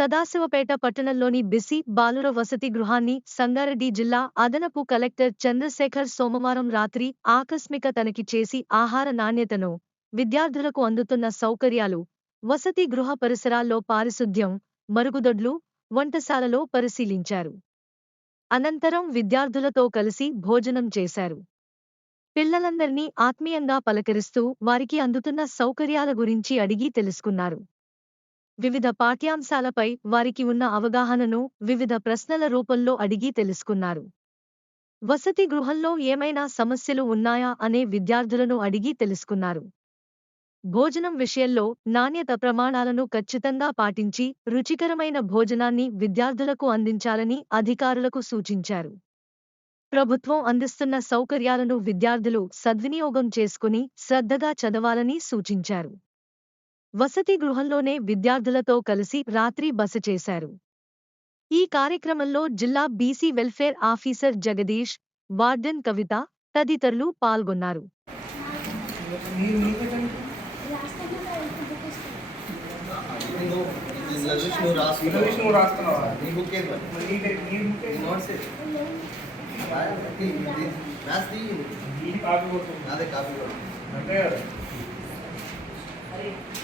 సదాశివపేట పట్టణంలోని బిసి బాలుర వసతి గృహాన్ని సంగారెడ్డి జిల్లా అదనపు కలెక్టర్ చంద్రశేఖర్ సోమవారం రాత్రి ఆకస్మిక తనిఖీ చేసి ఆహార నాణ్యతను, విద్యార్థులకు అందుతున్న సౌకర్యాలు, వసతి గృహ పరిసరాల్లో పారిశుద్ధ్యం, మరుగుదొడ్లు, వంటశాలలో పరిశీలించారు. అనంతరం విద్యార్థులతో కలిసి భోజనం చేశారు. పిల్లలందర్నీ ఆత్మీయంగా పలకరిస్తూ వారికి అందుతున్న సౌకర్యాల గురించి అడిగి తెలుసుకున్నారు. వివిధ పాఠ్యాంశాలపై వారికి ఉన్న అవగాహనను వివిధ ప్రశ్నల రూపంలో అడిగి తెలుసుకున్నారు. వసతి గృహంలో ఏమైనా సమస్యలు ఉన్నాయా అనే విద్యార్థులను అడిగి తెలుసుకున్నారు. భోజనం విషయంలో నాణ్యత ప్రమాణాలను ఖచ్చితంగా పాటించి రుచికరమైన భోజనాన్ని విద్యార్థులకు అందించాలని అధికారులకు సూచించారు. ప్రభుత్వం అందిస్తున్న సౌకర్యాలను విద్యార్థులు సద్వినియోగం చేసుకుని శ్రద్ధగా చదవాలని సూచించారు. వసతి గృహంలోనే విద్యార్థులతో కలిసి రాత్రి బస చేశారు. ఈ కార్యక్రమంలో జిల్లా BC welfare officer Jagadish, warden Kavitha తదితరులు పాల్గొన్నారు.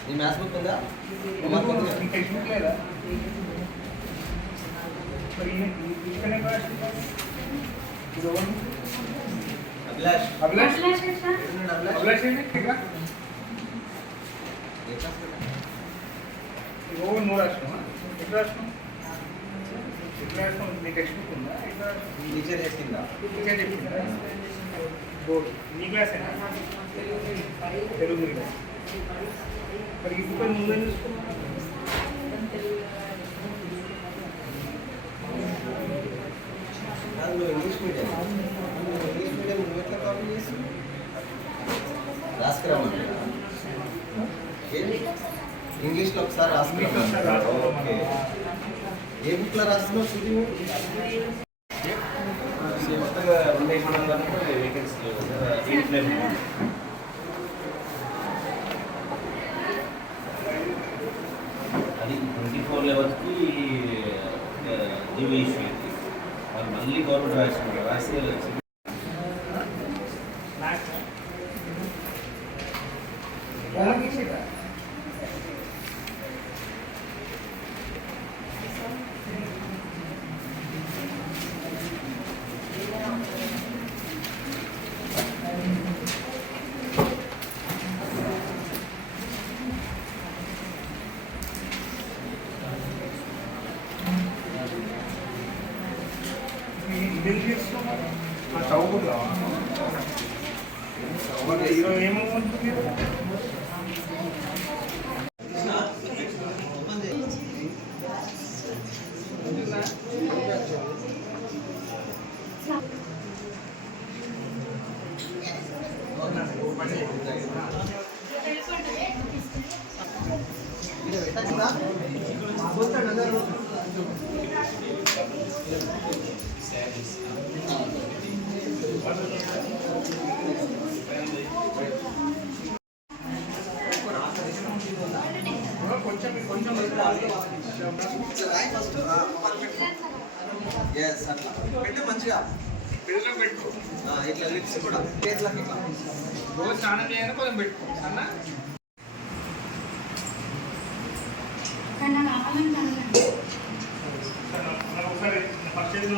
నీ మ్యాథ్స్ బుక్ ఉందా? టెక్స్ట్ బుక్ లేదా? అభిలాష్ అభిలాష్ అభిలాష్ నువ్వు రాసినావా? ఎట్లా రాసినావు? ఎట్లా రాసినావు? నీ టెక్స్ట్ బుక్ ఉందా? ఎట్లా టీచర్ చెప్పిందా? టీచర్ చెప్పిందా? బోర్డు నీ క్లాస్ అయినా తెలుగు మీడియం. మరి ఈ బుక్ ముందే చూసుకున్నాను. ఇంగ్లీష్ మీడియం నువ్వు ఎట్లా కాపీ చేసి రాసుకురామని ఇంగ్లీష్లో ఒకసారి రాసుకురా. ఓకే, ఏ బుక్లో రాస్తున్నావు? షూటింగ్ కొత్తగా 2 వేకెన్సీ అది 24 లెవెల్స్కి లీవ్ ఇష్యూ అయింది. వాళ్ళు మళ్ళీ గవర్నమెంట్ రాసి చౌకుగా ఏమవుతుంది? పెట్టు మంచిగా పెట్టు. ఇట్లా లిప్స్ కూడా చేతులకి ఇట్లా రోజు స్నానం చేయాలి, కొంచెం పెట్టుకో అన్న. ఒకసారి పర్చేజ్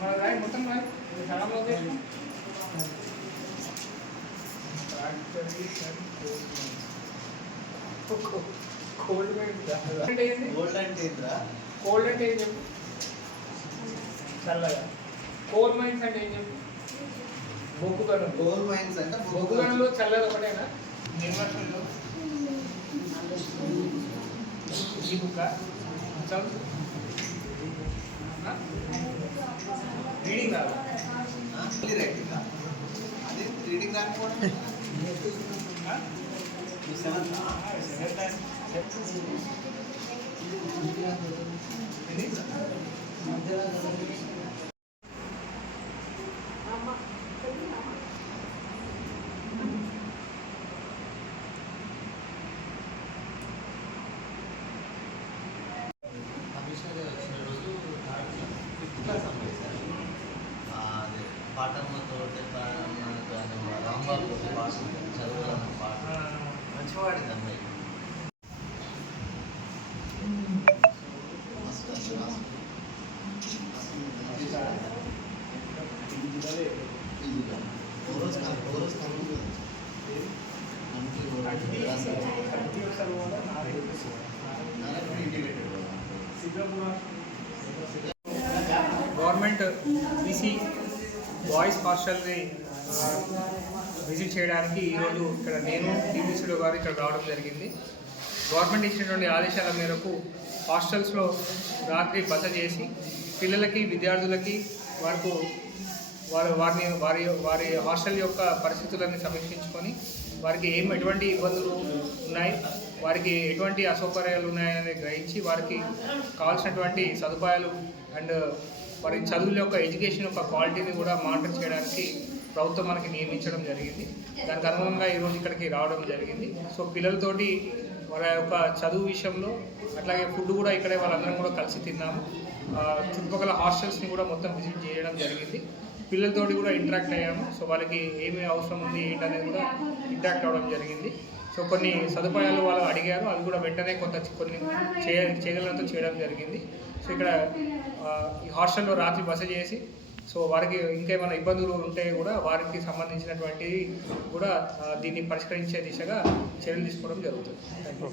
మన రాయి మొత్తం రాయి చాలా లొకేషన్ కోల్డ్ అంటే ఏంది గోల్డ్ అంటే ఏంట్రా? కోల్డ్ అంటే ఏం చెప్పు చల్లగా కోల్ మైన్స్ అంటే ఏం చెప్పు బొగ్గు గనులు గోల్డ్ మైన్స్ అంటే బొగ్గు గనులు చల్లగా ఒకటేనా నిర్మల్లో ఈ బుక్క చదువు రీడింగ్ రాదు అది రీడింగ్ రాకపోవడం కమిషనర్ వచ్చిన రోజు ఫిఫ్త్ క్లాస్ అమ్మాయి సార్ అదే పాఠంతో రాంబాబు పాట చదువులన్న పాట మంచివాడింది అమ్మాయి గవర్నమెంట్ బీసీ బాయ్స్ హాస్టల్ని విజిట్ చేయడానికి ఈరోజు ఇక్కడ నేను టీవీసీడో గారు ఇక్కడ రావడం జరిగింది. గవర్నమెంట్ ఇచ్చినటువంటి ఆదేశాల మేరకు హాస్టల్స్లో రాత్రి బస చేసి పిల్లలకి విద్యార్థులకి వారి హాస్టల్ యొక్క పరిస్థితులను సమీక్షించుకొని వారికి ఎటువంటి ఇబ్బందులు ఉన్నాయి, వారికి ఎటువంటి అసౌకర్యాలు ఉన్నాయని గ్రహించి వారికి కావాల్సినటువంటి సదుపాయాలు అండ్ వారి చదువుల యొక్క ఎడ్యుకేషన్ యొక్క క్వాలిటీని కూడా మానిటర్ చేయడానికి ప్రభుత్వం మనకి నియమించడం జరిగింది. దానికి అనుగుణంగా ఈరోజు ఇక్కడికి రావడం జరిగింది. సో పిల్లలతోటి వాళ్ళ యొక్క చదువు విషయంలో అట్లాగే ఫుడ్ కూడా ఇక్కడే వాళ్ళందరం కూడా కలిసి తిన్నాము. చుట్టుపక్కల హాస్టల్స్ని కూడా మొత్తం విజిట్ చేయడం జరిగింది. పిల్లలతోటి కూడా ఇంటరాక్ట్ అయ్యాము. సో వాళ్ళకి ఏమి అవసరం ఉంది ఏంటనేది కూడా ఇంటరాక్ట్ అవ్వడం జరిగింది. సో కొన్ని సదుపాయాలు వాళ్ళు అడిగారు, అవి కూడా వెంటనే కొన్ని చేయగలంతో చేయడం జరిగింది. సో ఇక్కడ ఈ హాస్టల్లో రాత్రి బస చేసి సో వారికి ఇంకేమైనా ఇబ్బందులు ఉంటే కూడా వారికి సంబంధించినటువంటి కూడా దీన్ని పరిష్కరించే దిశగా చర్యలు తీసుకోవడం జరుగుతుంది. Thank you.